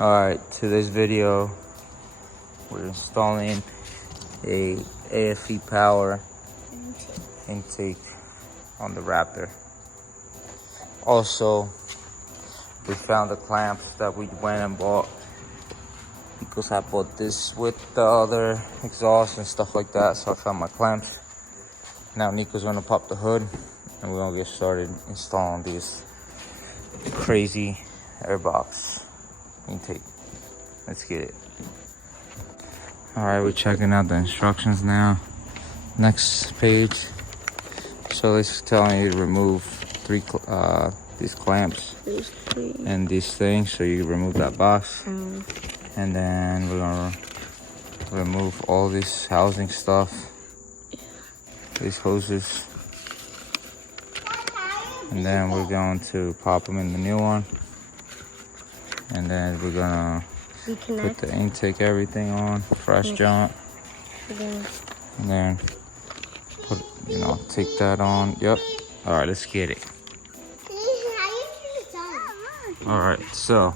Alright, today's video, we're installing a AFE power intake on the Raptor. Also, we found the clamps that we went and bought because I bought this with the other exhaust and stuff like that. So I found my clamps. Now Nico's gonna pop the hood and we're gonna get started installing this crazy airbox intake. Let's get it. All right, we're checking out the instructions now. Next page. So it's telling you to remove these clamps and these things. So you remove that box, and then we're gonna remove all this housing stuff, these hoses, and then we're going to pop them in the new one. And then we're gonna put the intake, everything on, fresh jump. And then put, take that on. Yep. All right, let's get it. All right, so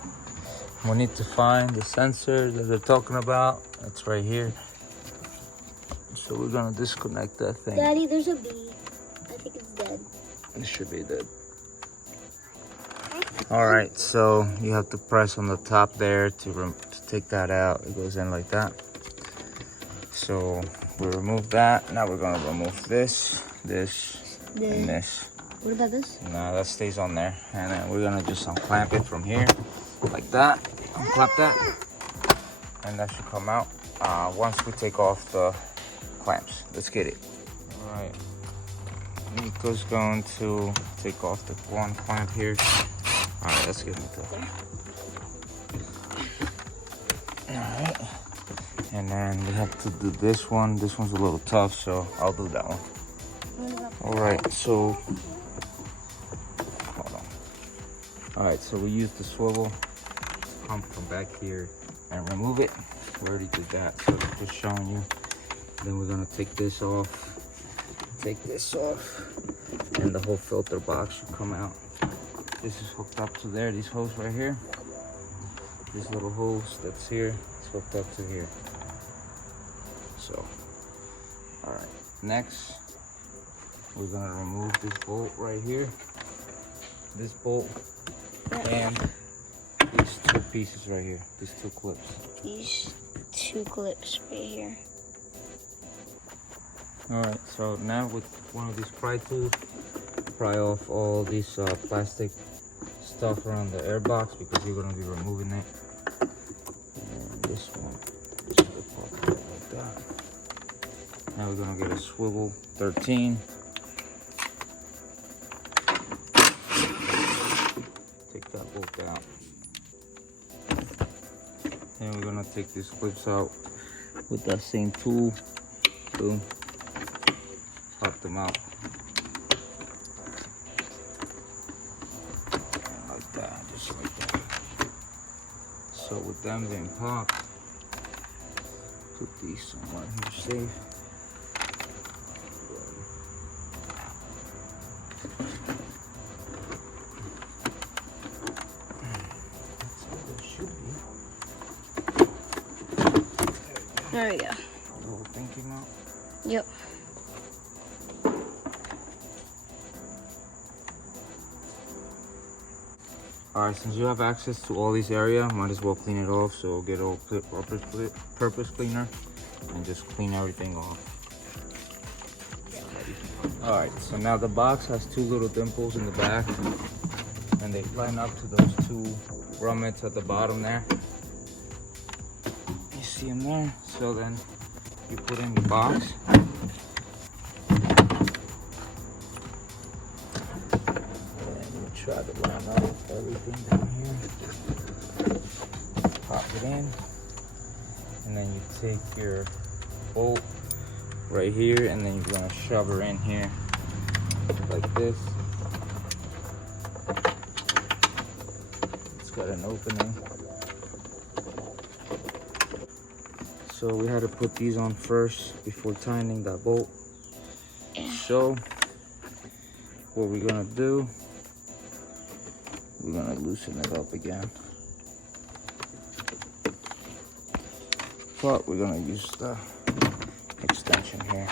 we need to find the sensor that they're talking about. It's right here. So we're gonna disconnect that thing. Daddy, there's a bee. I think it's dead. It should be dead. All right, so you have to press on the top there to take that out. It goes in like that. So we remove that. Now we're gonna remove this, and this. What about this? No, that stays on there. And then we're gonna just unclamp it from here, like that. Unclamp that, and that should come out once we take off the clamps. Let's get it. All right, Nico's going to take off the one clamp here. All right, let's get into it. All right, and then we have to do this one. This one's a little tough, so I'll do that one. All right, so hold on. All right, so we use the swivel to come from back here and remove it. We already did that, so just showing you. Then we're gonna take this off, and the whole filter box should come out. This is hooked up to there, these hose right here. This little hose that's here is hooked up to here. So, all right, next, we're gonna remove this bolt right here. This bolt and these two pieces right here, these two clips. These two clips right here. All right, so now with one of these pry tools, pry off all these plastic stuff around the airbox because you're gonna be removing it. And this one, just pop it like that. Now we're gonna get a swivel 13. Take that bolt out. And we're gonna take these clips out with that same tool. Boom. Pop them out. Like that, just like that. So with them being popped, put these somewhere here safe. There we go. The whole thing came out? Yep. Alright, since you have access to all these area, might as well clean it off. So get a purpose cleaner and just clean everything off. Alright, so now the box has two little dimples in the back and they line up to those two grommets at the bottom there. You see them there? So then you put in the box. Try to line up everything down here. Pop it in, and then you take your bolt right here, and then you're gonna shove her in here like this. It's got an opening. So we had to put these on first before tightening that bolt. So what we're gonna do, we're gonna loosen it up again. part, we're gonna use the extension here.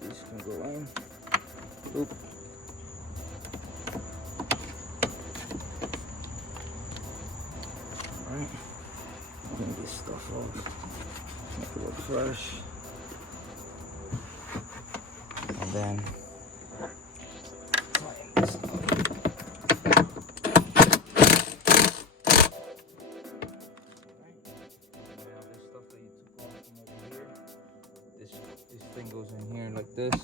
This can go in. Oop. Alright. Clean this stuff off. Make it look fresh. And then clean this up. This thing goes in here like this.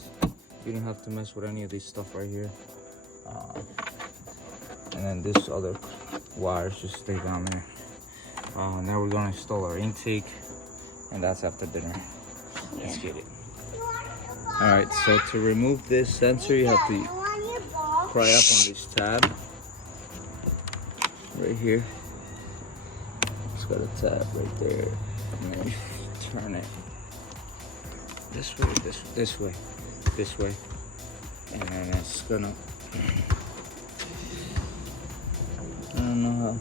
You don't have to mess with any of this stuff right here. And then this other wires just stay down there. Now we're gonna install our intake, and that's after dinner. Let's get it. All right, so to remove this sensor, you have to pry up on this tab right here. It's got a tab right there, and then turn it this way, this way, and then it's gonna, I don't know how.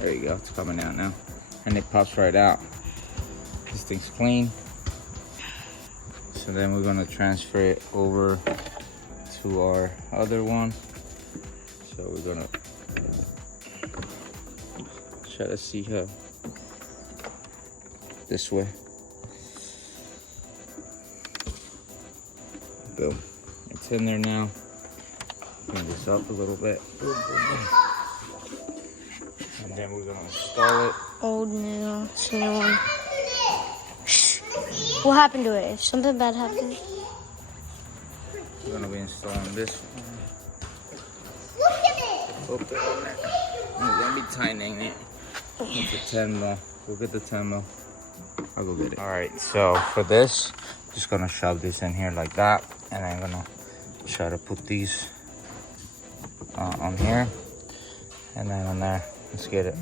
There you go, it's coming out now, and it pops right out. This thing's clean. So then we're gonna transfer it over to our other one. So we're gonna try to see how this way. Boom. It's in there now. Bring this up a little bit. Boom, boom, boom. And then we're gonna install it. Old new, it's a new one. What happened to it? If something bad happened? We're gonna be installing this one. Look at it! Open it. We're gonna be tightening it. It's a 10 mil. We'll get the 10 mil. I'll go get it. All right, so for this, just gonna shove this in here like that, and I'm gonna try to put these on here, and then on there. Let's get it.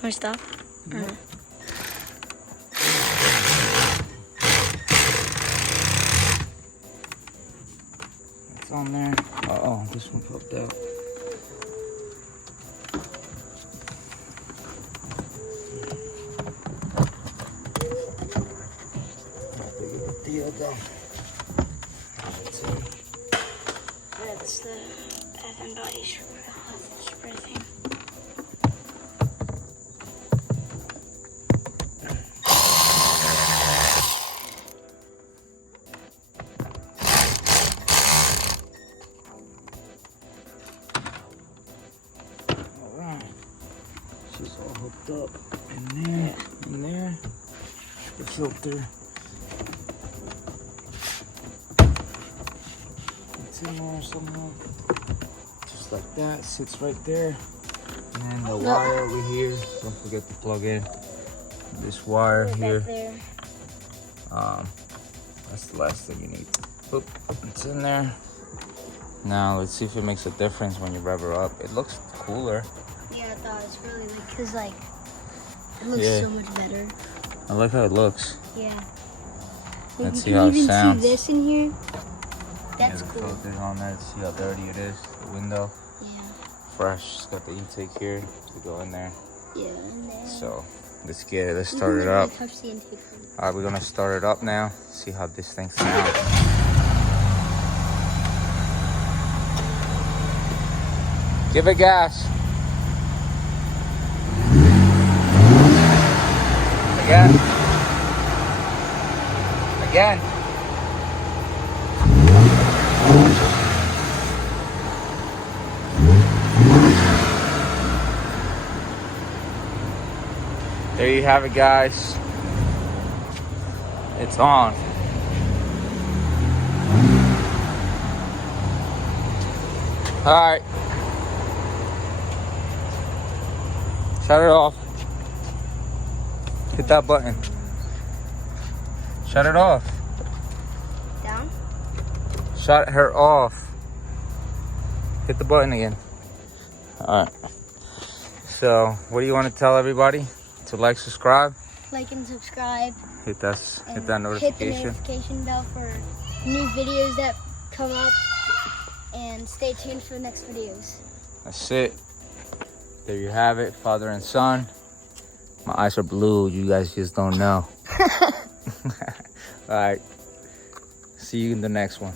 More stuff? Yeah. It's on there. Uh-oh, this one popped out. How big of a deal, though. That's the Bath and Body spray thing. She's all hooked up in there, the filter. It's in there somehow. Just like that, sits right there. And then the wire over here, don't forget to plug in this wire here. That's the last thing you need. Oop, it's in there. Now let's see if it makes a difference when you rev her up. It looks cooler. Yeah, I thought it's really like, cause like, it looks so much better. I like how it looks. Yeah. Let's see how it sounds. See this in here? That's the cool. filter's on there to see how dirty it is. The window. Yeah. Fresh. It's got the intake here to go in there. Yeah. And then So let's get it. Let's start it up. touch the intake. Alright, we're gonna start it up now. See how this thing sounds. Give it gas. Again. Again. There you have it, guys. It's on. All right. Shut it off. Hit that button. Shut it off. Down? Shut her off. Hit the button again. All right. So, what do you want to tell everybody? To like, subscribe, Like and subscribe. hit that And notification. Hit the notification bell for new videos that come up. And stay tuned for the next videos. That's it. There you have it, father and son. My eyes are blue. You guys just don't know. All right. See you in the next one.